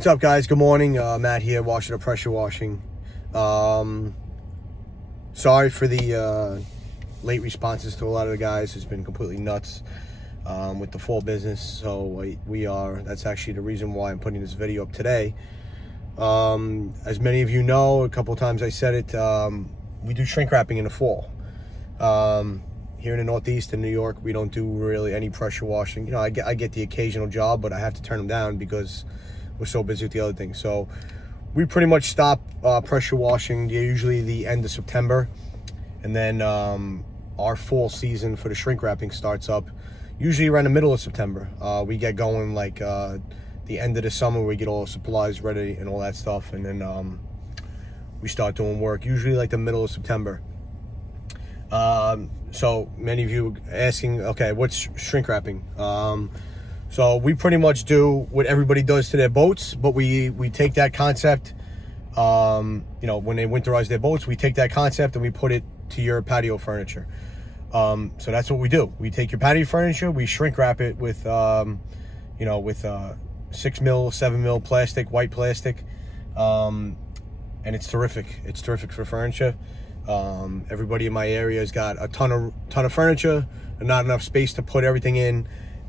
What's up, guys? Good morning. Matt here, washing up pressure washing. Sorry for the late responses to a lot of the guys. It's been completely nuts with the fall business. So that's actually the reason why I'm putting this video up today. As many of you know, a couple of times I said it, we do shrink wrapping in the fall. Here in the Northeast in New York, we don't do really any pressure washing. You know, I get the occasional job, but I have to turn them down because we're so busy with the other things. So we pretty much stop pressure washing usually the end of September, and then our fall season for the shrink wrapping starts up usually around the middle of September. We get going like the end of the summer. We get all the supplies ready and all that stuff, and then we start doing work usually like the middle of September. So many of you asking, okay, what's shrink wrapping? So we pretty much do what everybody does to their boats, but we take that concept, you know, when they winterize their boats, we take that concept and we put it to your patio furniture. So that's what we do. We take your patio furniture, we shrink wrap it with, you know, with 6 mil, 7 mil plastic, white plastic, and it's terrific. It's terrific for furniture. Everybody in my area has got a ton of furniture and not enough space to put everything in,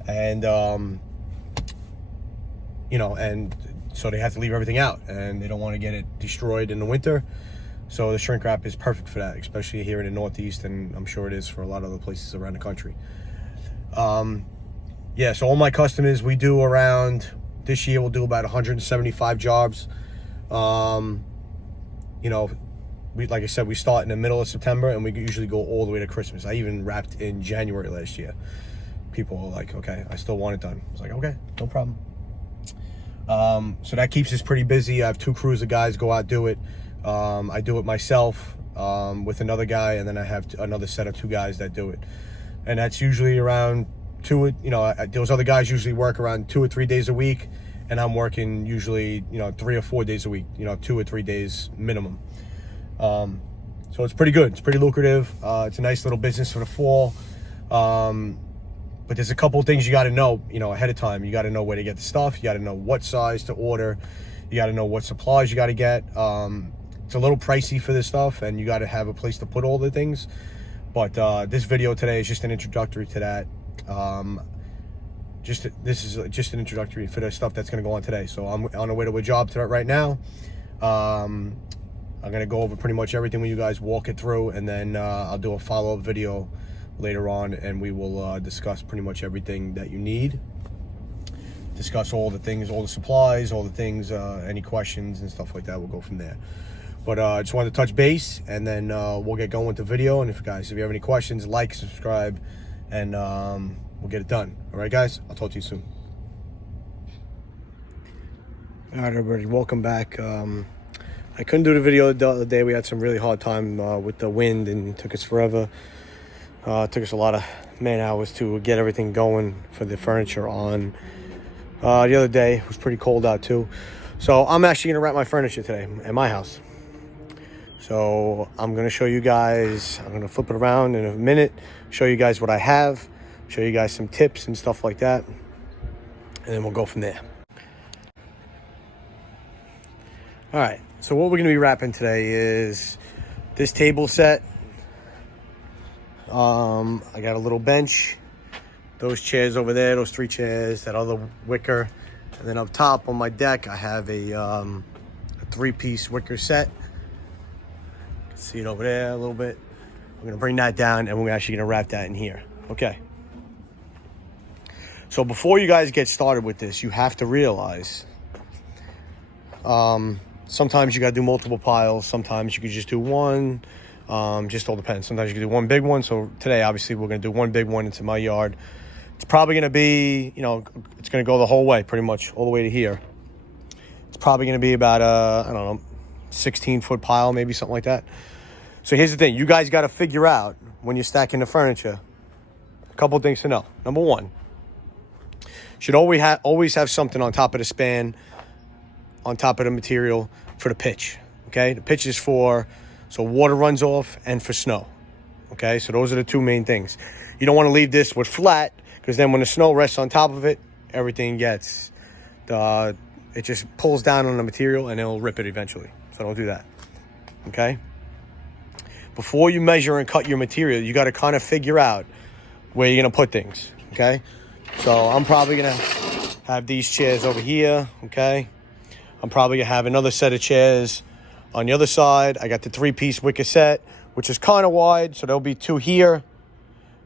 and you know, and so they have to leave everything out, and they don't want to get it destroyed in the winter. So the shrink wrap is perfect for that, especially here in the Northeast, and I'm sure it is for a lot of other places around the country. Yeah, so all my customers, we do around, this year we'll do about 175 jobs. You know, like I said, we start in the middle of September and we usually go all the way to Christmas. I even wrapped in January last year. People were like, okay, I still want it done. I was like, okay, no problem. So that keeps us pretty busy. I have 2 crews of guys go out do it. I do it myself with another guy, and then I have another set of 2 guys that do it. And that's usually around 2, you know, those other guys usually work around 2 or 3 days a week, and I'm working usually, you know, 3 or 4 days a week, you know, 2 or 3 days minimum. So it's pretty good. It's pretty lucrative. It's a nice little business for the fall. But there's a couple of things you got to know, you know, ahead of time. You got to know where to get the stuff. You got to know what size to order. You got to know what supplies you got to get. It's a little pricey for this stuff, and you got to have a place to put all the things. But this video today is just an introductory to that. This is just an introductory for the stuff that's going to go on today. So I'm on the way to a job right now. I'm going to go over pretty much everything with you guys, walk it through, and then I'll do a follow-up video later on, and we will discuss pretty much everything that you need. Discuss all the things, all the supplies, all the things, any questions and stuff like that. We'll go from there. But I just wanted to touch base, and then we'll get going with the video. And if you have any questions, like, subscribe, and we'll get it done. All right, guys? I'll talk to you soon. All right, everybody, welcome back. I couldn't do the video the other day. We had some really hard time with the wind, and it took us forever. It took us a lot of man hours to get everything going for the furniture on. The other day, it was pretty cold out too. So I'm actually going to wrap my furniture today at my house. So I'm going to show you guys, I'm going to flip it around in a minute, show you guys what I have, show you guys some tips and stuff like that, and then we'll go from there. All right, so what we're going to be wrapping today is this table set. I got a little bench, those chairs over there, those 3 chairs, that other wicker, and then up top on my deck I have a 3-piece wicker set. You can see it over there a little bit. We're going to bring that down, and we're actually going to wrap that in here. Okay. So before you guys get started with this, you have to realize sometimes you got to do multiple piles. Sometimes you could just do one. Just all depends. Sometimes you can do one big one. So today, obviously, we're going to do one big one into my yard. It's probably going to be, you know, it's going to go the whole way, pretty much all the way to here. It's probably going to be about I don't know, 16-foot pile, maybe something like that. So here's the thing. You guys got to figure out when you're stacking the furniture, a couple of things to know. Number one, should always have something on top of the span, on top of the material for the pitch. Okay, the pitch is for so water runs off and for snow. Okay, so those are the 2 main things. You don't want to leave this with flat, because then when the snow rests on top of it, everything gets it just pulls down on the material and it'll rip it eventually. So don't do that, okay? Before you measure and cut your material, you got to kind of figure out where you're going to put things, okay? So I'm probably going to have these chairs over here, okay? I'm probably going to have another set of chairs on the other side. I got the 3-piece wicker set, which is kind of wide, so there'll be 2 here.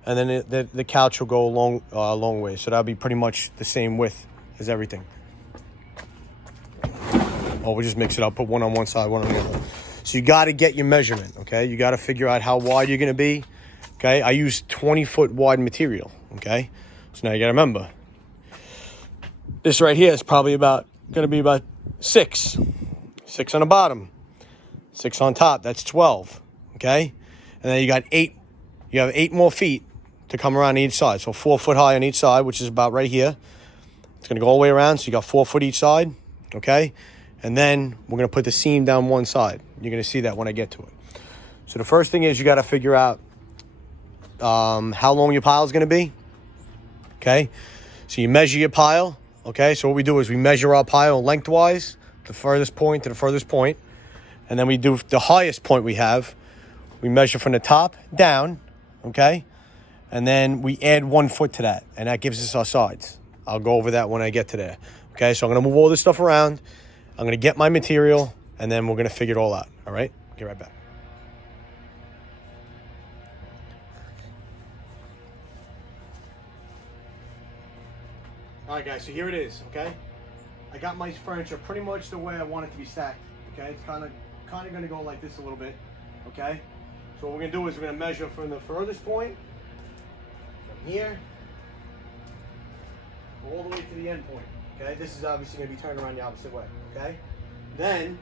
And then the couch will go a long way. So that'll be pretty much the same width as everything. Oh, we'll just mix it up, put one on one side, one on the other. So you got to get your measurement, okay? You got to figure out how wide you're going to be, okay? I use 20-foot wide material, okay? So now you got to remember, this right here is probably going to be about 6. 6 on the bottom, 6 on top, that's 12, okay? And then you got 8, you have 8 more feet to come around each side. So 4 foot high on each side, which is about right here. It's going to go all the way around, so you got 4 foot each side, okay? And then we're going to put the seam down one side. You're going to see that when I get to it. So the first thing is you got to figure out how long your pile is going to be, okay? So you measure your pile, okay? So what we do is we measure our pile lengthwise, the furthest point to the furthest point. And then we do the highest point we have. We measure from the top down, okay? And then we add 1 foot to that, and that gives us our sides. I'll go over that when I get to there. Okay, so I'm going to move all this stuff around. I'm going to get my material, and then we're going to figure it all out. All right? Get right back. All right, guys, so here it is, okay? I got my furniture pretty much the way I want it to be stacked, okay? It's kind of going to go like this a little bit, okay? So what we're going to do is we're going to measure from the furthest point, from here, all the way to the end point, okay? This is obviously going to be turned around the opposite way, okay? Then,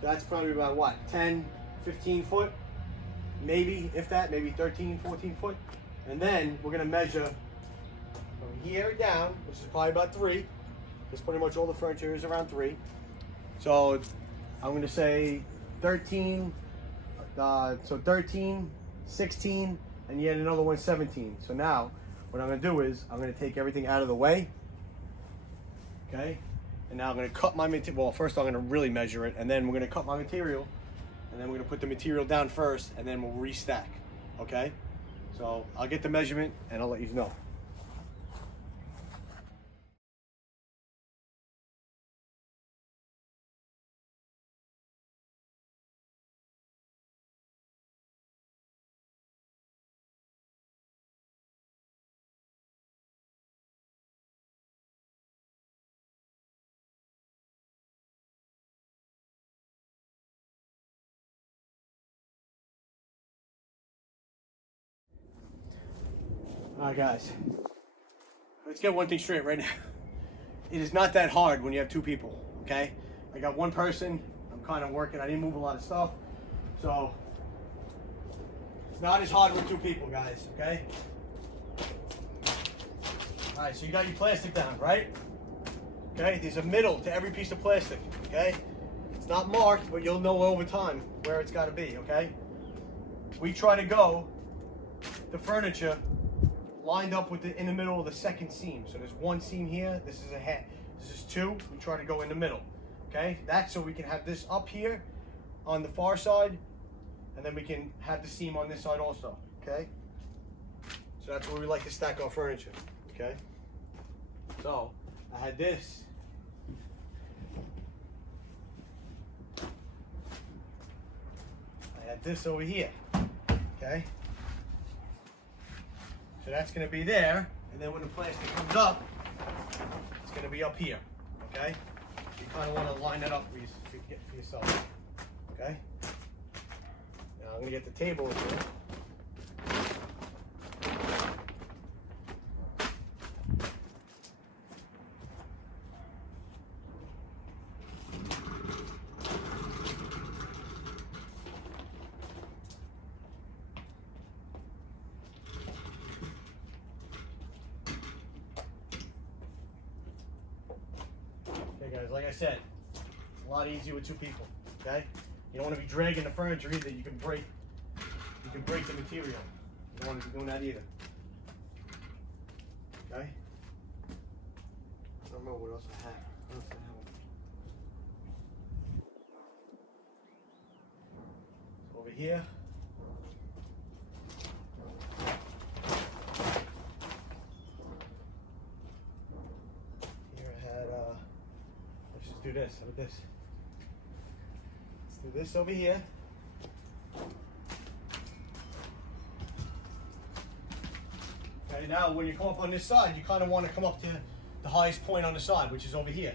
so that's probably about what, 10, 15 foot? Maybe, if that, maybe 13, 14 foot. And then we're going to measure from here down, which is probably about 3. Because pretty much all the furniture is around 3. So I'm going to say 13, so 13, 16, and yet another one 17. So now what I'm going to do is I'm going to take everything out of the way, okay? And now I'm going to cut my material. Well, first I'm going to really measure it, and then we're going to cut my material, and then we're going to put the material down first, and then we'll restack, okay? So I'll get the measurement, and I'll let you know. All right, guys, let's get one thing straight right now. It is not that hard when you have 2 people, okay? I got 1 person, I'm kind of working, I didn't move a lot of stuff, so it's not as hard with 2 people, guys, okay? All right, so you got your plastic down, right? Okay, there's a middle to every piece of plastic, okay? It's not marked, but you'll know over time where it's got to be, okay? We try to go the furniture lined up with in the middle of the second seam. So there's 1 seam here, this is a head, this is 2, we try to go in the middle, okay? That's so we can have this up here on the far side, and then we can have the seam on this side also, okay? So that's where we like to stack our furniture, okay? So I had this. I had this over here, okay? So that's going to be there, and then when the plastic comes up, it's going to be up here, okay? You kind of want to line that up for yourself, okay? Now I'm going to get the table in here. Guys, like I said, it's a lot easier with 2 people, okay? You don't want to be dragging the furniture either. You can break the material. You don't want to be doing that either, okay? I don't know what else I have. What else I have? over here. Here I had, let's just do this. How about this? Let's do this over here. Okay, now when you come up on this side, you kind of want to come up to the highest point on the side, which is over here.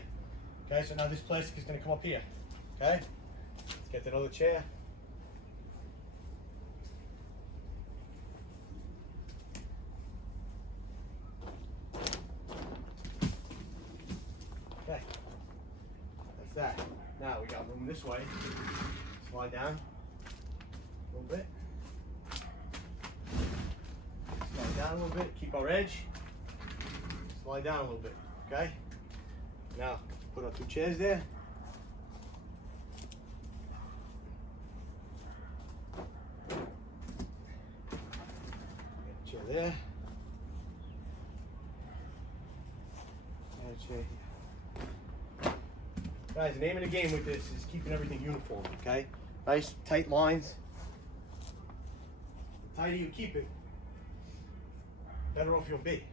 Okay, so now this plastic is going to come up here. Okay, let's get that other chair. Okay, that's that. Now we got room this way. Slide down a little bit. Slide down a little bit. Keep our edge. Slide down a little bit. Okay. Now put our two chairs there. Get a chair there. And a chair here. Guys, the name of the game with this is keeping everything uniform, okay? Nice, tight lines. The tighter you keep it, better off you'll be.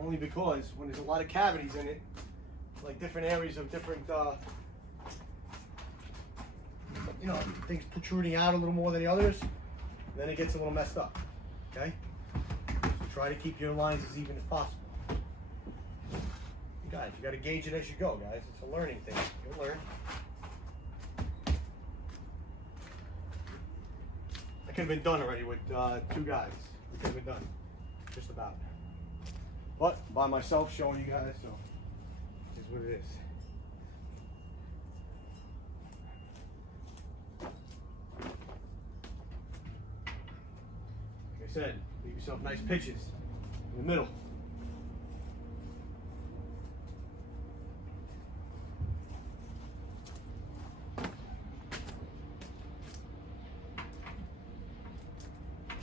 Only because when there's a lot of cavities in it, like different areas of different, you know, things protruding out a little more than the others, then it gets a little messed up, okay? So try to keep your lines as even as possible. Guys, you got to gauge it as you go, guys. It's a learning thing. You'll learn. That could have been done already with 2 guys. It could have been done, just about. But by myself showing you guys, so this is what it is. Like I said, leave yourself nice pitches in the middle.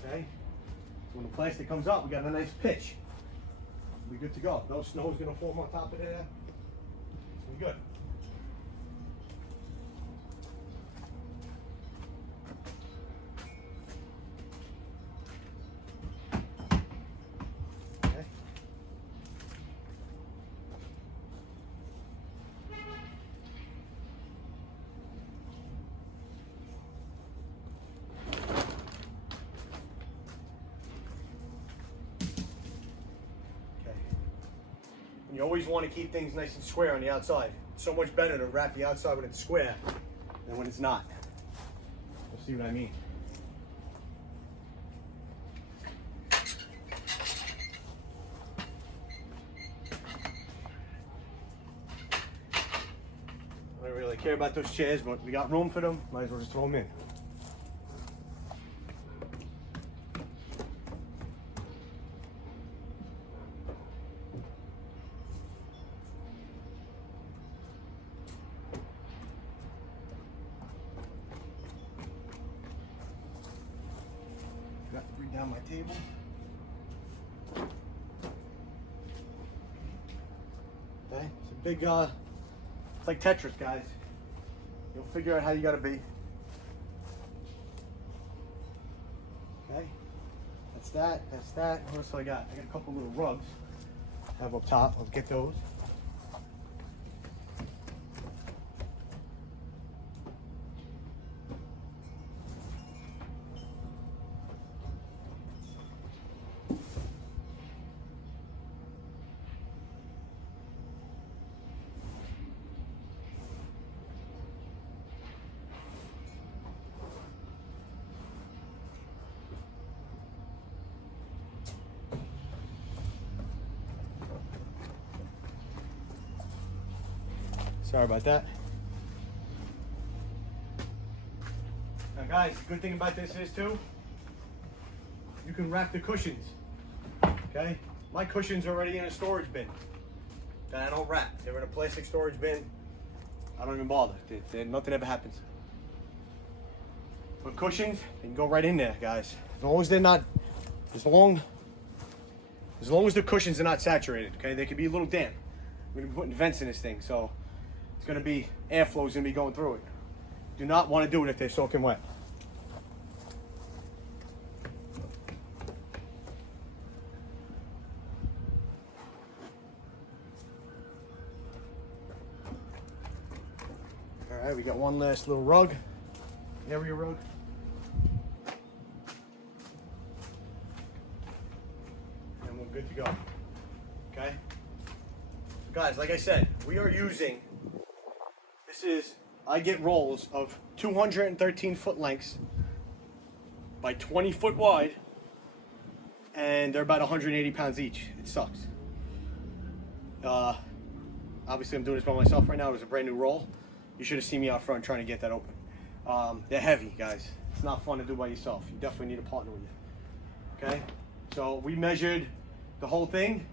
Okay, so when the plastic comes up, we got a nice pitch. We're good to go. No snow's gonna form on top of there. So we're good. Okay. You always want to keep things nice and square on the outside. It's so much better to wrap the outside when it's square than when it's not. You'll see what I mean. I don't really care about those chairs, but we got room for them. Might as well just throw them in. Got to bring down my table. Okay, it's a big, it's like Tetris, guys. You'll figure out how you gotta be. Okay, that's that, that's that. What else do I got? I got a couple little rugs I have up top. I'll get those. Sorry about that. Now guys, the good thing about this is too, you can wrap the cushions, okay? My cushions are already in a storage bin that I don't wrap. They're in a plastic storage bin. I don't even bother. Nothing ever happens. But cushions, they can go right in there, guys. As long as they're not, as long as the cushions are not saturated, okay? They can be a little damp. We're gonna be putting vents in this thing, so it's gonna be, airflow is gonna be going through it. do not want to do it if they're soaking wet. All right, we got one last little rug, area rug. And we're good to go, okay? Guys, like I said, we are using, I get rolls of 213 foot lengths by 20 foot wide, and they're about 180 pounds each. It sucks. Obviously I'm doing this by myself right now. It was a brand new roll. You should have seen me out front trying to get that open. They're heavy, guys. It's not fun to do by yourself. You definitely need a partner with you. Okay? So we measured the whole thing.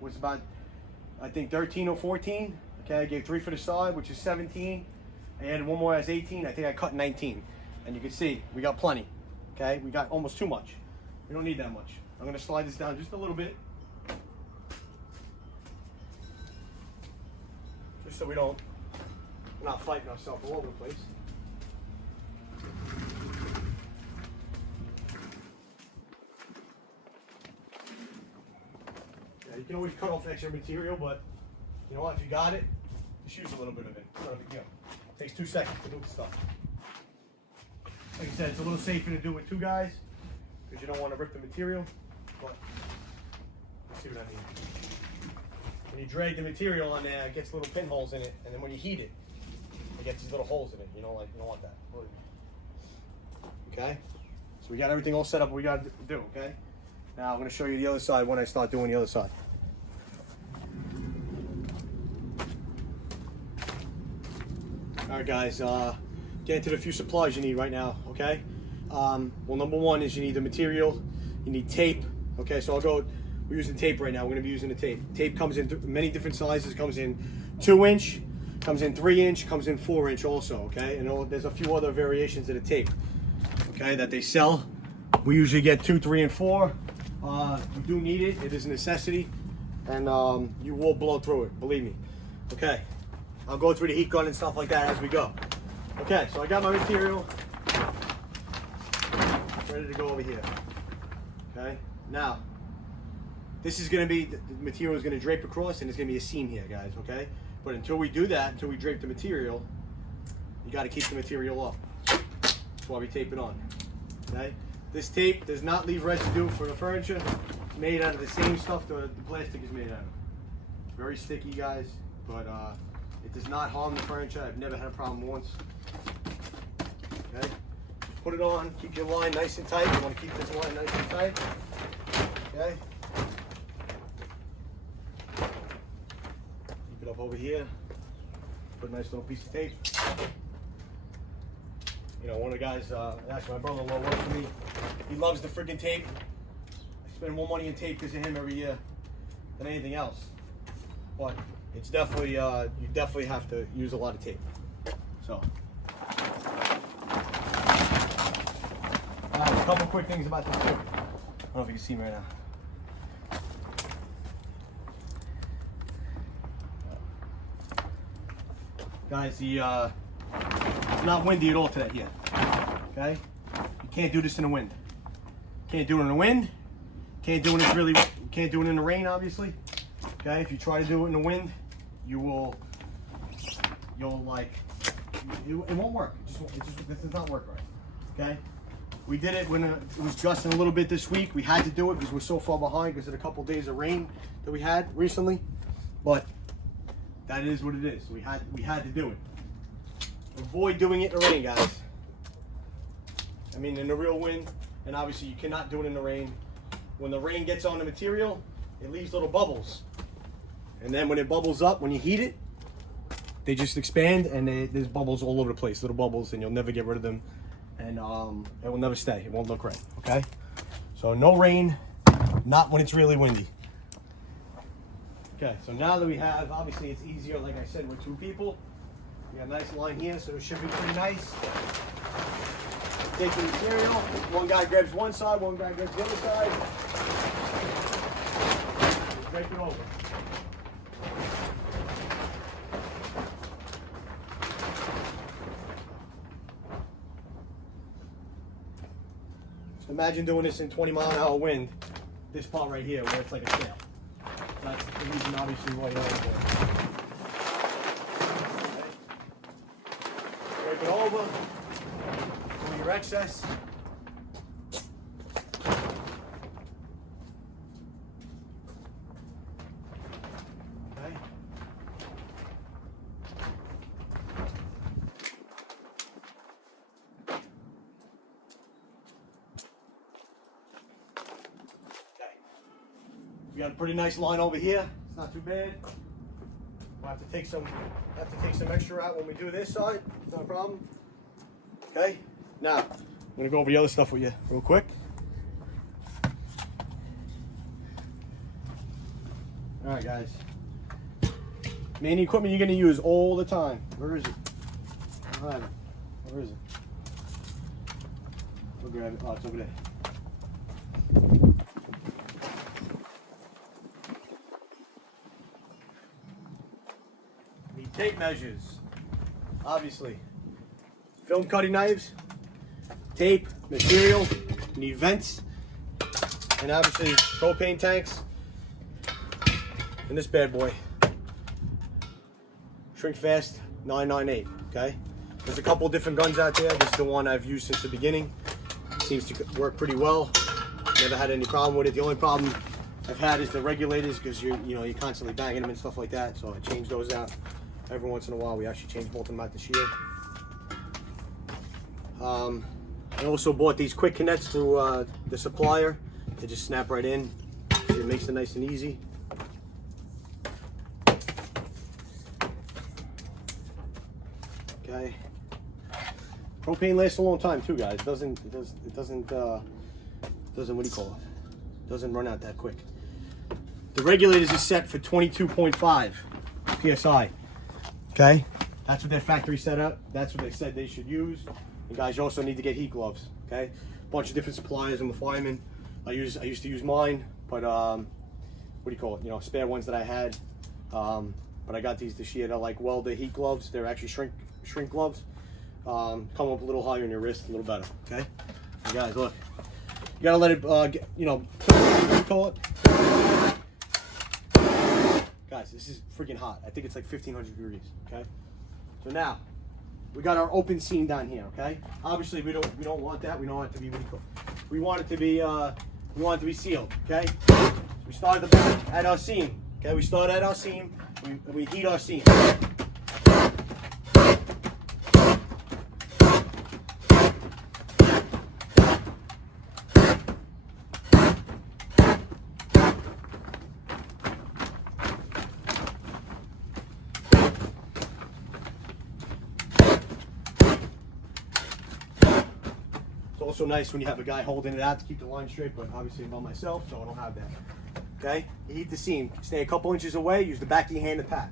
It was about, I think, 13 or 14. Okay, I gave 3 for the side, which is 17. I added one more as 18. I think I cut 19. And you can see, we got plenty. Okay, we got almost too much. We don't need that much. I'm gonna slide this down just a little bit. Just so we're not fighting ourselves all over the place. Yeah, you can always cut off extra material, but you know what, if you got it, just use a little bit of it. It's not a big deal. It takes 2 seconds to do the stuff. Like I said, it's a little safer to do with 2 guys because you don't want to rip the material, but let's see what I mean. When you drag the material on there, it gets little pinholes in it, and then when you heat it, it gets these little holes in it. You don't want that. Okay? So we got everything all set up what we got to do, okay? Now I'm going to show you the other side when I start doing the other side. Alright guys, get into the few supplies you need right now, okay? Well, number one is you need the material, you need tape, okay? So we're using tape right now, we're going to be using the tape. Tape comes in many different sizes, comes in 2-inch, comes in 3-inch, comes in 4-inch also, okay? And there's a few other variations of the tape, okay, that they sell. We usually get 2, 3, and 4. You do need it, it is a necessity, and you will blow through it, believe me. Okay, I'll go through the heat gun and stuff like that as we go. Okay, so I got my material ready to go over here. Okay, now this is going to be, the material is going to drape across and there's going to be a seam here, guys, okay? But until we do that, until we drape the material, you got to keep the material up. That's why we tape it on, okay? This tape does not leave residue for the furniture. It's made out of the same stuff the plastic is made out of. It's very sticky, guys, but it does not harm the furniture. I've never had a problem once. Okay, just put it on, keep your line nice and tight. You want to keep this line nice and tight. Okay. Keep it up over here. Put a nice little piece of tape. You know, one of the guys, actually my brother-in-law works for me. He loves the freaking tape. I spend more money in tape because of him every year than anything else. But it's definitely, you definitely have to use a lot of tape. So, a couple quick things about this tape. I don't know if you can see me right now. Guys, it's not windy at all today here. Okay? You can't do this in the wind. Can't do it in the wind. Can't do it in the rain, obviously. Okay? If you try to do it in the wind, it won't work. This does not work right. Okay? We did it when it was gusting a little bit this week. We had to do it because we're so far behind because of a couple of days of rain that we had recently. But that is what it is. We had to do it. Avoid doing it in the rain, guys. I mean, in the real wind, and obviously you cannot do it in the rain. When the rain gets on the material, it leaves little bubbles. And then when it bubbles up, when you heat it, they just expand and there's bubbles all over the place, little bubbles, and you'll never get rid of them. And it will never stay. It won't look right, okay? So no rain, not when it's really windy. Okay, so now that we have, obviously it's easier, like I said, with 2 people. We got a nice line here, so it should be pretty nice. Take the material, one guy grabs one side, one guy grabs the other side. Drape it over. Just imagine doing this in 20-mile-an-hour wind. This part right here, where it's like a sail. So that's the reason, obviously, why you always do it. Okay. Scrape it over. Pull your excess. Okay. We got a pretty nice line over here. It's not too bad. We'll have to take some extra out when we do this side. It's not a problem. Okay. Now, I'm gonna go over the other stuff with you real quick. All right, guys. Main equipment you're gonna use all the time. Where is it? I don't have it. Where is it? We'll grab it. Oh, it's over there. Tape measures, obviously. Film cutting knives, tape, material, you need vents, and obviously propane tanks. And this bad boy, Shrink Fast 998, okay? There's a couple different guns out there. This is the one I've used since the beginning. Seems to work pretty well. Never had any problem with it. The only problem I've had is the regulators, because you're constantly banging them and stuff like that. So I changed those out. Every once in a while, we actually change both of them out this year. I also bought these quick connects through the supplier. They just snap right in. So it makes it nice and easy. Okay. Propane lasts a long time too, guys. It doesn't what do you call it? Doesn't run out that quick. The regulators is set for 22.5 psi. Okay, that's what their factory set up. That's what they said they should use. And guys, you also need to get heat gloves. Okay, bunch of different suppliers. I'm a fireman. I used to use mine, but what do you call it? Spare ones that I had. But I got these this year. They're like welder heat gloves. They're actually shrink gloves. Come up a little higher in your wrist, a little better. Okay, and guys, look. You gotta let it what do you call it? Guys, this is freaking hot. I think it's like 1500 degrees, okay? So now, we got our open seam down here, okay? Obviously, we don't want that. We don't want it to be, we want it to be sealed, okay? So we start at our seam, okay? We start at our seam, we heat our seam. Also nice when you have a guy holding it out to keep the line straight, but obviously I'm by myself, so I don't have that. Okay, you heat the seam. Stay a couple inches away. Use the back of your hand to pat.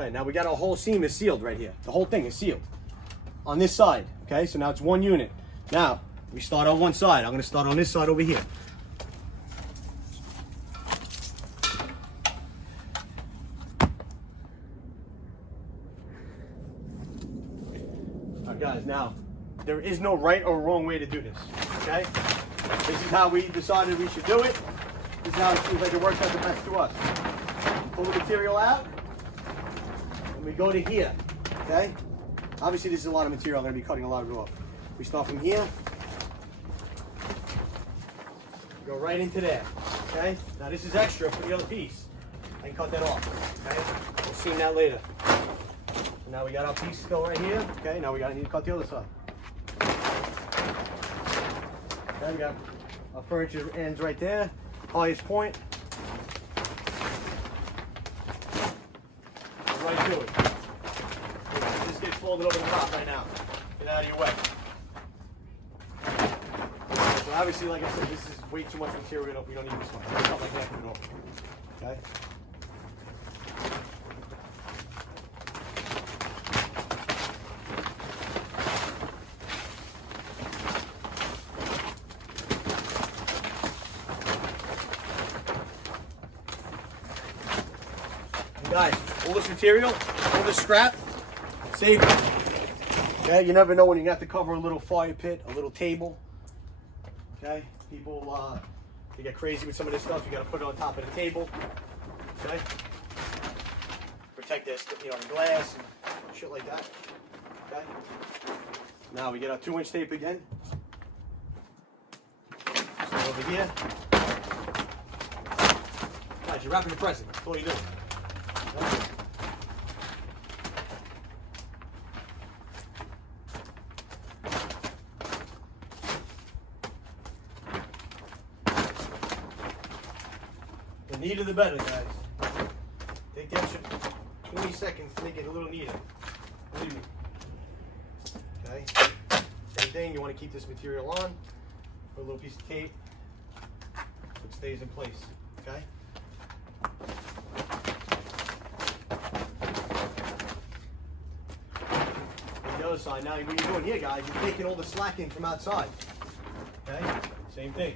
Okay, now we got our whole seam is sealed right here. The whole thing is sealed on this side. Okay, so now it's one unit. Now we start on one side. I'm going to start on this side over here. All right, guys. Now there is no right or wrong way to do this. Okay, this is how we decided we should do it. This is how it seems like it works out the best to us. Pull the material out. And we go to here, okay? Obviously, this is a lot of material. I'm going to be cutting a lot of it off. We start from here. Go right into there, okay? Now, this is extra for the other piece. I can cut that off, okay? We'll see that later. So now we got our piece still right here, okay? Now we need to cut the other side. Okay, we got our furniture ends right there. Highest point. Right to it. This gets folded over the top right now. Get out of your way. So obviously, like I said, this is way too much material. We don't need this one. It's not like that at all. Okay. all this material, all this scrap, save it. Okay, you never know when you have to cover a little fire pit, a little table. Okay, people they get crazy with some of this stuff. You got to put it on top of the table. Okay, protect this, you know, the glass and shit like that. Okay. Now we get our 2-inch tape again. Stay over here. Guys, you're wrapping the present. That's all you're doing. Okay. The neater the better, guys. Take the extra 20 seconds to make it a little neater. Believe me. Okay. Same thing, you want to keep this material on. Put a little piece of tape so it stays in place. Okay? On the other side, now what you're doing here, guys, you're taking all the slack in from outside. Okay? Same thing.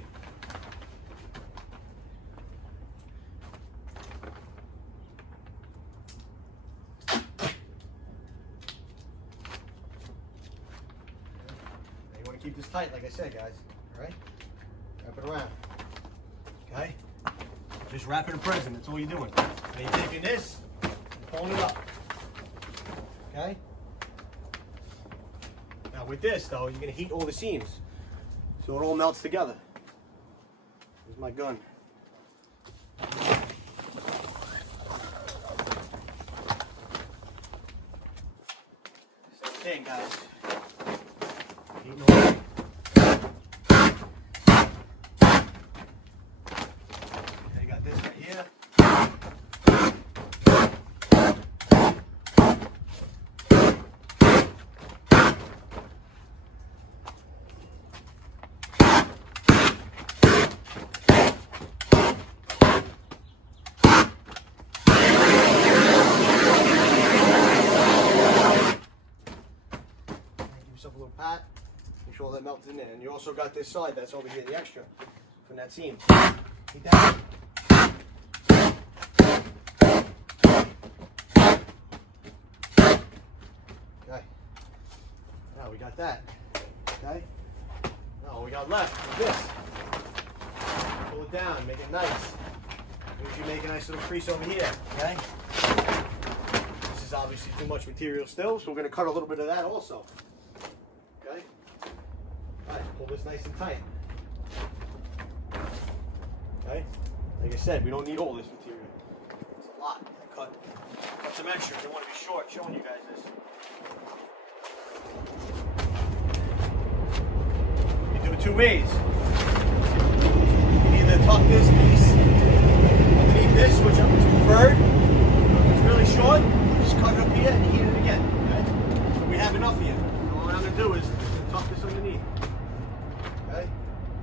Keep this tight, like I said, guys. All right? Wrap it around. Okay? Just wrapping a present. That's all you're doing. And you're taking this and pulling it up. Okay? Now with this, though, you're going to heat all the seams so it all melts together. Here's my gun. Same thing, guys. Heating all up. Yourself a little pat, make sure all that melts in there. And you also got this side that's over here, the extra from that seam. Keep that. Okay. Now we got that. Okay. Now all we got left is this. Pull it down, make it nice. Usually make a nice little crease over here. Okay. This is obviously too much material still, so we're going to cut a little bit of that also. Okay? Alright, pull this nice and tight. Okay? Like I said, we don't need all this material. It's a lot. Cut some extra. Don't want to be short showing you guys this. You do it 2 ways. You can either tuck this piece underneath this, which is preferred. If it's really short, just cut it up here and heat it again. Okay? So we have enough here. So what I'm going to do is tuck this underneath. Okay?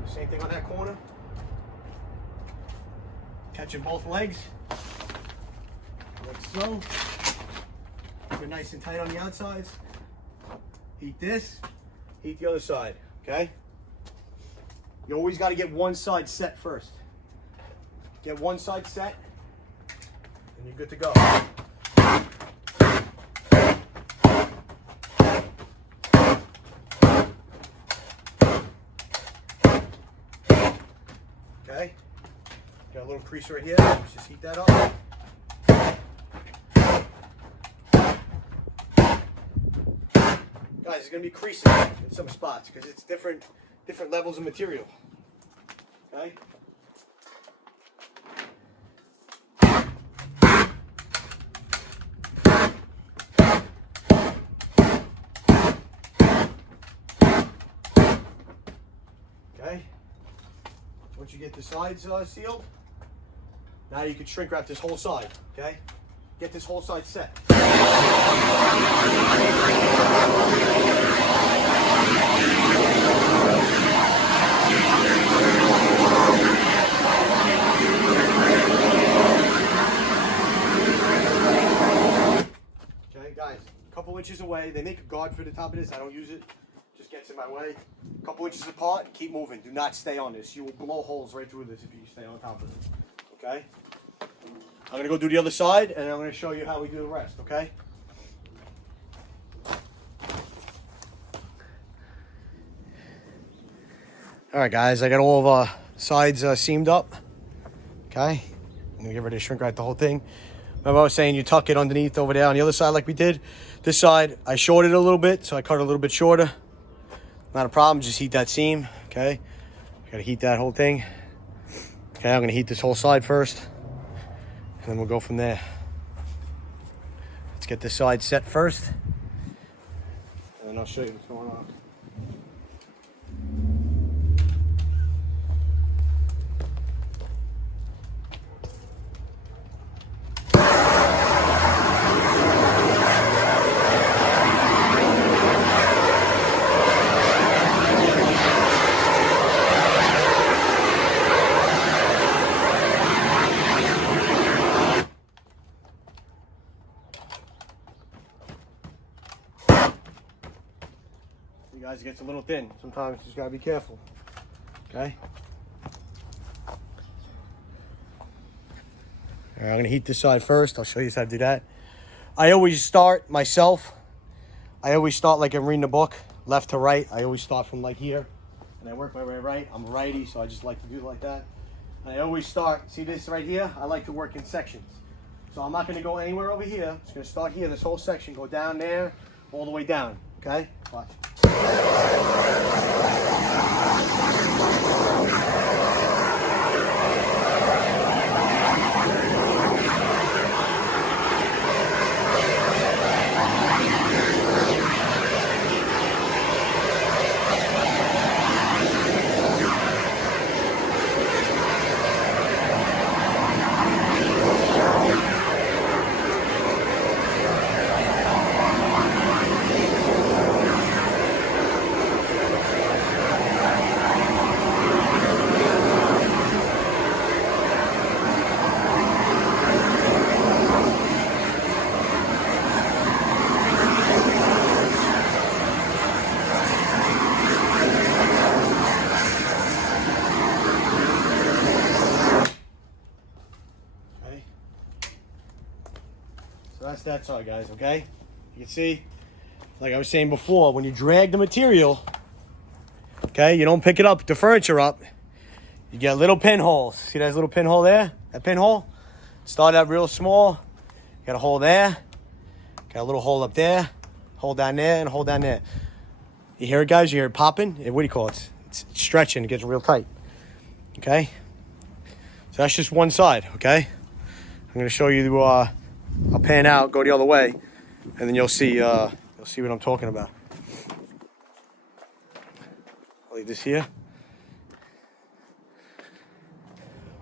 Same thing on that corner. Catching both legs. Like so. Keep it nice and tight on the outsides. Heat this. Heat the other side. Okay? You always got to get one side set first. Get one side set, and you're good to go. Okay, got a little crease right here. Let's just heat that up. Guys, it's going to be creasing in some spots because it's different levels of material. Okay. Okay. Once you get the sides sealed, now you can shrink wrap this whole side. Okay. Get this whole side set. Okay, guys, a couple inches away. They make a guard for the top of this. I don't use it. Just gets in my way. A couple inches apart, keep moving. Do not stay on this. You will blow holes right through this if you stay on top of it. Okay? I'm going to go do the other side, and I'm going to show you how we do the rest, okay? All right, guys, I got all of our sides seamed up, okay? I'm going to get ready to shrink wrap the whole thing. Remember I was saying you tuck it underneath over there on the other side like we did? This side, I shorted it a little bit, so I cut it a little bit shorter. Not a problem, just heat that seam, okay? Got to heat that whole thing. Okay, I'm going to heat this whole side first, and then we'll go from there. Let's get this side set first, and then I'll show you what's going on. You guys, it gets a little thin. Sometimes you just gotta be careful. Okay? All right, I'm gonna heat this side first. I'll show you how to do that. I always start myself. I always start like I'm reading a book, left to right. I always start from like here, and I work my way right. I'm a righty, so I just like to do it like that. And I always start, see this right here? I like to work in sections. So I'm not gonna go anywhere over here. I'm just gonna start here, this whole section, go down there, all the way down, okay? Watch. So that's that side, guys, okay? You can see, like I was saying before, when you drag the material, okay, you don't pick it up, the furniture up, you get little pinholes. See that little pinhole there? That pinhole? Start out real small. Got a hole there. Got a little hole up there. Hole down there and a hole down there. You hear it, guys? You hear it popping? What do you call it? It's stretching. It gets real tight. Okay? So that's just one side, okay? I'm going to show you, I'll pan out, go the other way, and then you'll see what I'm talking about. I'll leave this here.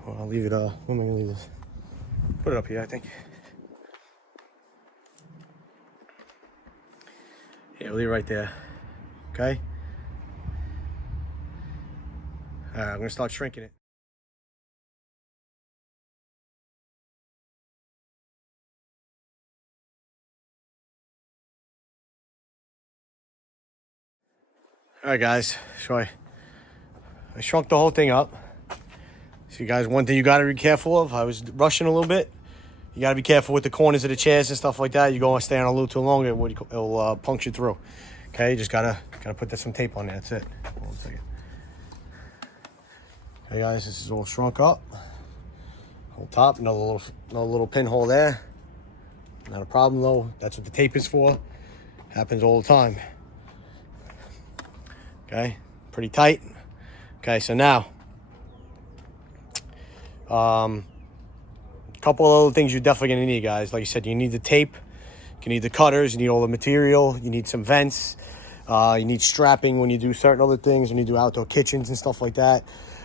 Well, I'll leave it, where am I going to leave this? Put it up here, I think. Yeah, we'll leave it right there. Okay? All right, I'm going to start shrinking it. All right, guys, so I shrunk the whole thing up. So you guys, one thing you got to be careful of, I was rushing a little bit. You got to be careful with the corners of the chairs and stuff like that. You go and stay on a little too long, it'll puncture through. Okay, you just gotta put some tape on there. That's it. Hold on a second. Okay, guys, this is all shrunk up. Whole top, another little pinhole there. Not a problem though. That's what the tape is for. Happens all the time. Okay, pretty tight. Okay, so now, a couple of other things you're definitely gonna need, guys. Like I said, you need the tape, you need the cutters, you need all the material, you need some vents, you need strapping when you do certain other things, when you do outdoor kitchens and stuff like that.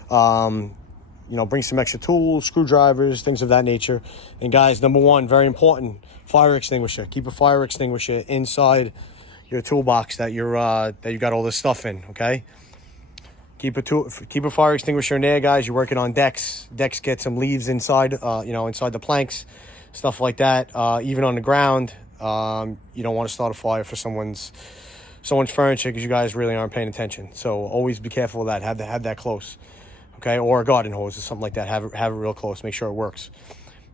You know, bring some extra tools, screwdrivers, things of that nature. And guys, number one, very important, fire extinguisher. Keep a fire extinguisher inside your toolbox that you got all this stuff in. Okay, keep a fire extinguisher in there, guys. You're working on decks. Decks get some leaves inside, inside the planks, stuff like that. Even on the ground, you don't want to start a fire for someone's furniture because you guys really aren't paying attention. So always be careful of that. Have that close, okay? Or a garden hose or something like that. Have it real close. Make sure it works.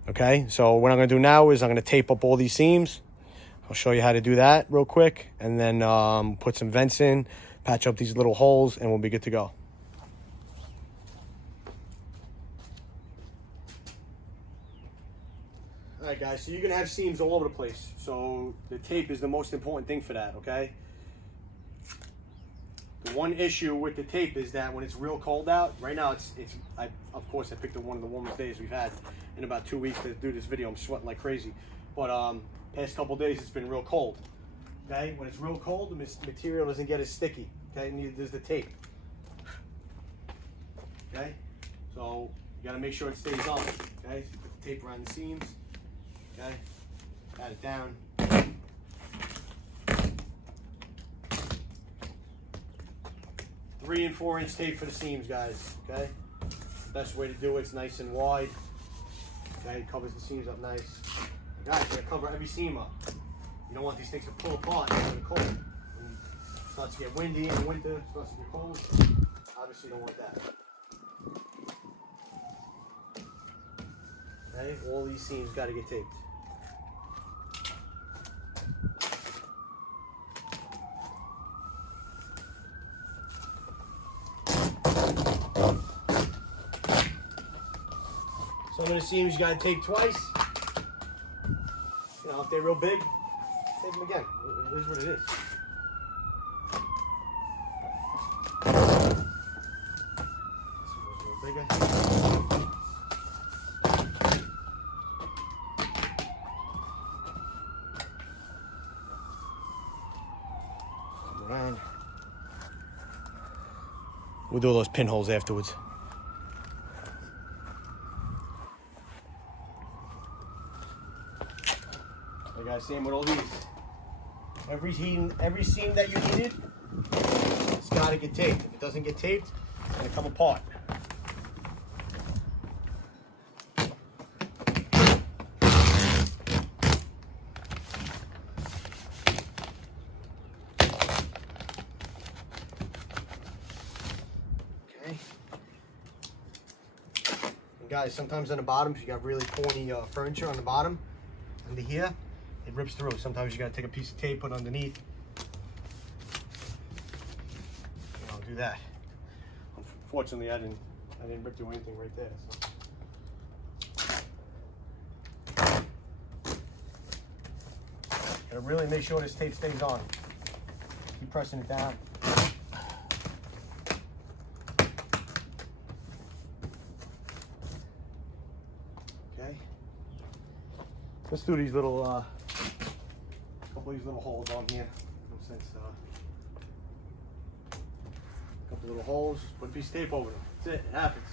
Okay, so what I'm going to do now is I'm going to tape up all these seams. I'll show you how to do that real quick, and then put some vents in, patch up these little holes, and we'll be good to go. All right, guys, so you're going to have seams all over the place. So the tape is the most important thing for that, okay? The one issue with the tape is that when it's real cold out, right now of course I picked one of the warmest days we've had in about 2 weeks to do this video. I'm sweating like crazy. But past couple days it's been real cold. Okay, when it's real cold, the material doesn't get as sticky. Okay, neither does the tape. Okay, so you gotta make sure it stays on. Okay, so put the tape around the seams. Okay, pat it down. 3 and 4 inch tape for the seams, guys. Okay, best way to do it. It's nice and wide. Okay, it covers the seams up nice. Guys, you gotta cover every seam up. You don't want these things to pull apart when it's cold. When it starts to get windy in the winter, it starts to get cold. Obviously, you don't want that. Okay, all these seams gotta get taped. Some of the seams you gotta tape twice. You know, if they're real big, tape them again. It is what it is. This one goes a little bigger. Come around. We'll do those pinholes afterwards. Like I was saying with all these, every seam that you needed, it's got to get taped. If it doesn't get taped, it's going to come apart. Okay. And guys, sometimes on the bottom, if you got really corny furniture on the bottom, under here, it rips through. Sometimes you gotta take a piece of tape, put underneath. And I'll do that. Unfortunately, I didn't rip through anything right there. So. Gotta really make sure this tape stays on. Keep pressing it down. Okay. Let's do these little couple of these little holes on here. No sense. Couple little holes. Put a piece of tape over them. That's it. It happens.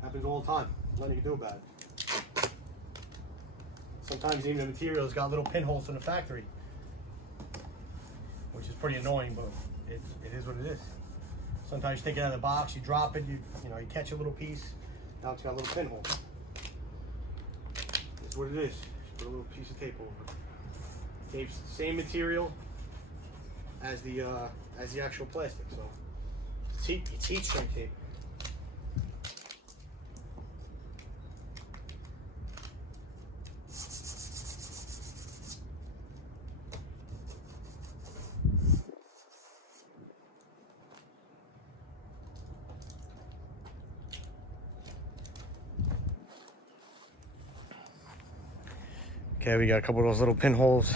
Happens all the time. Nothing you can do about it. Sometimes even the material's got little pinholes in the factory, which is pretty annoying, but it is what it is. Sometimes you take it out of the box, you drop it, you catch a little piece. Now it's got a little pinhole. That's what it is. Just put a little piece of tape over it. Tape's the same material as the actual plastic, so it's heat shrink tape. Okay, we got a couple of those little pinholes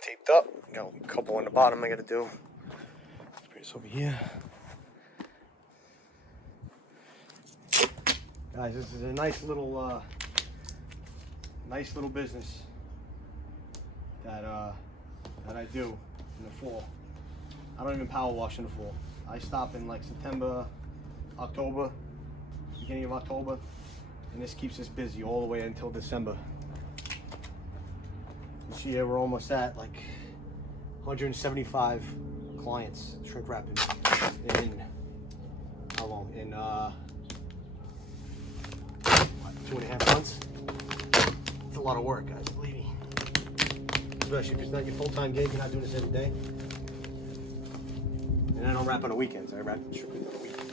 taped up. Got a couple on the bottom I gotta do. Let's bring this over here. Guys, this is a nice little business that I do in the fall. I don't even power wash in the fall. I stop in like September, October, beginning of October, and this keeps us busy all the way until December. This year we're almost at like 175 clients shrink wrapping in how long? In 2.5 months. It's a lot of work, guys, believe me. Especially if it's not your full-time gig, you're not doing this every day. And I don't wrap on the weekends, I wrap strictly on the weekend.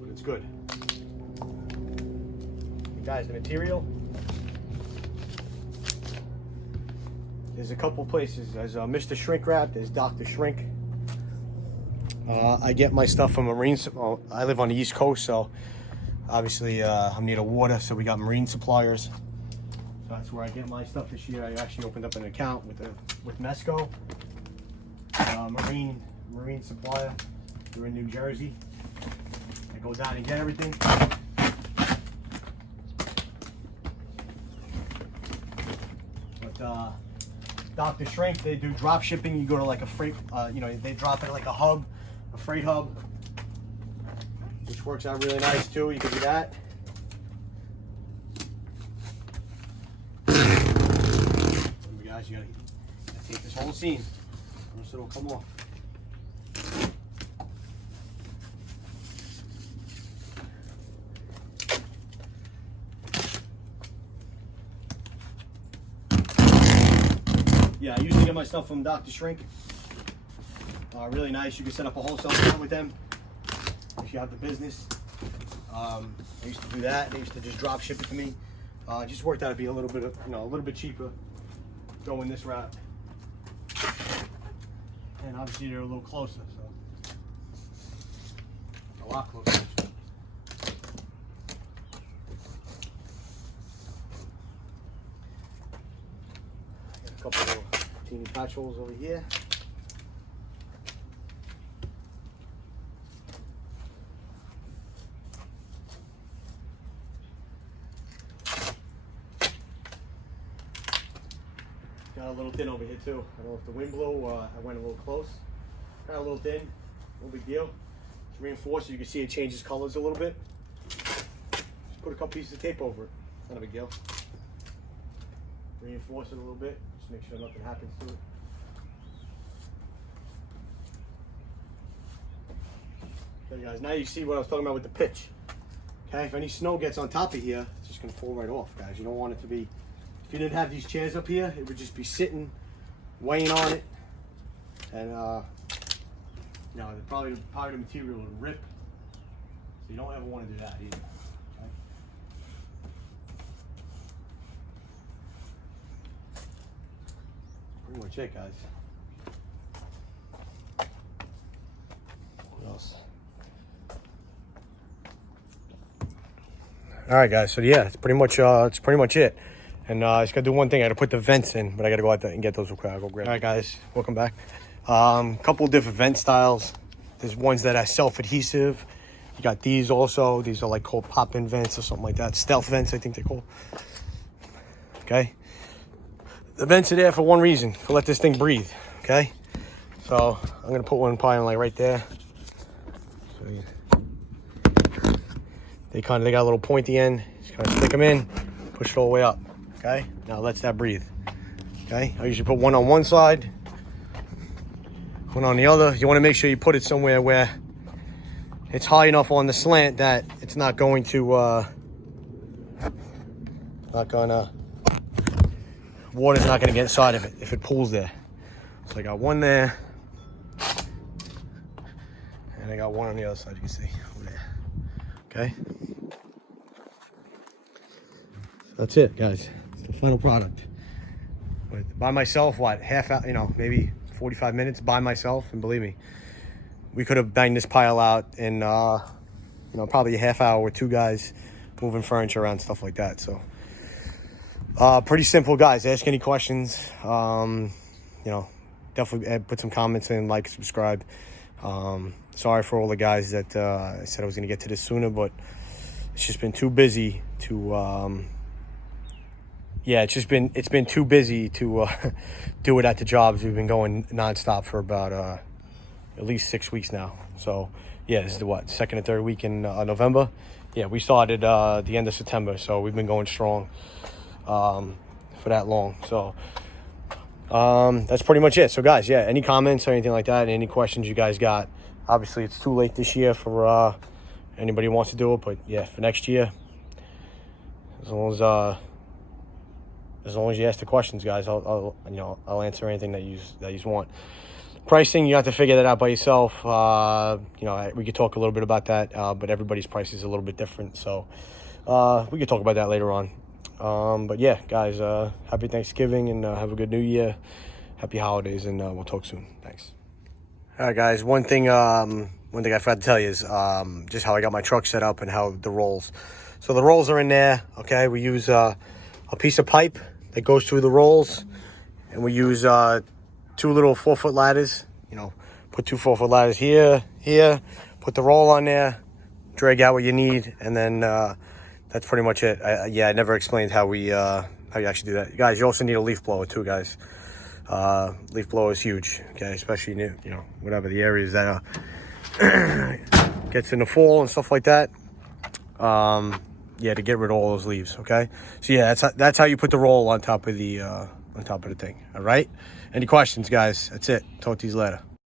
But it's good. Guys, the material. There's a couple places. There's Mr. Shrink Wrap. There's Dr. Shrink. I get my stuff from marine. Well, I live on the East Coast, so obviously I'm near the water, so we got marine suppliers. So that's where I get my stuff this year. I actually opened up an account with Mesco, marine supplier. They're in New Jersey. I go down and get everything. But Dr. Shrink, they do drop shipping. You go to like a freight, they drop it at like a hub, a freight hub, which works out really nice too. You can do that. Remember guys, you gotta take this whole scene, or else it'll come off. Yeah, I usually get my stuff from Dr. Shrink. Really nice. You can set up a wholesale account with them if you have the business. I used to do that. They used to just drop ship it to me. It just worked out to be a little bit cheaper going this route. And obviously they're a little closer, so a lot closer. A couple of teeny patch holes over here. Got a little thin over here too. I don't know if the wind blew, I went a little close. Got a little thin, no big deal. Just reinforce it. You can see it changes colors a little bit. Just put a couple pieces of tape over it. It's not a big deal. Reinforce it a little bit. Just make sure nothing happens to it. Okay guys, now you see what I was talking about with the pitch. Okay, if any snow gets on top of here, it's just gonna fall right off, guys. You don't want it to be, if you didn't have these chairs up here, it would just be sitting, weighing on it. And probably the material would rip. So you don't ever want to do that either. Okay? Pretty much it, guys. What else? All right, guys. So yeah, it's pretty much it. And I just gotta do one thing. I gotta put the vents in, but I gotta go out there and get those real quick. I'll go grab. All right, guys. Welcome back. Couple different vent styles. There's ones that are self-adhesive. You got these also. These are like called pop-in vents or something like that. Stealth vents, I think they're called. Okay. The vents are there for one reason, to let this thing breathe. Okay. So I'm gonna put one probably like right there. So they got a little pointy end. Just kind of stick them in, push it all the way up. Okay. Now it lets that breathe. Okay. I usually put one on one side, one on the other. You want to make sure you put it somewhere where it's high enough on the slant that it's not going to, water's not gonna get inside of it if it pools there. So I got one there, and I got one on the other side. You can see over there. Okay. So that's it, guys. It's the final product. But by myself, what, half hour, maybe 45 minutes by myself, and believe me, we could have banged this pile out in probably a half hour with two guys moving furniture around, stuff like that. So pretty simple, guys. Ask any questions. Definitely put some comments in, like, subscribe. Sorry for all the guys that I said I was going to get to this sooner, but it's just been too busy to it's been too busy to do it at the jobs. We've been going nonstop for about at least 6 weeks now. So yeah, this is the second and third week in November. Yeah, we started the end of September, so we've been going strong for that long. So that's pretty much it. So guys, yeah, any comments or anything like that, any questions you guys got? Obviously it's too late this year for anybody who wants to do it, but yeah, for next year, as long as you ask the questions, guys, I'll answer anything that you want. Pricing, you have to figure that out by yourself. We could talk a little bit about that, but everybody's price is a little bit different. So We can talk about that later on. But yeah, guys, happy Thanksgiving and have a good New Year. Happy holidays, and we'll talk soon. Thanks. All right, guys. One thing I forgot to tell you is just how I got my truck set up and how the rolls. So the rolls are in there. Okay, we use a piece of pipe that goes through the rolls, and we use 2 little 4-foot ladders. You know, put 2 4-foot ladders here, put the roll on there, drag out what you need, and then that's pretty much it. I never explained how you actually do that, guys. You also need a leaf blower too, guys. Leaf blower is huge, okay, especially whatever the areas that gets in the fall and stuff like that. To get rid of all those leaves, okay. So yeah, that's how you put the roll on top of the thing. All right. Any questions, guys? That's it. Talk to you later.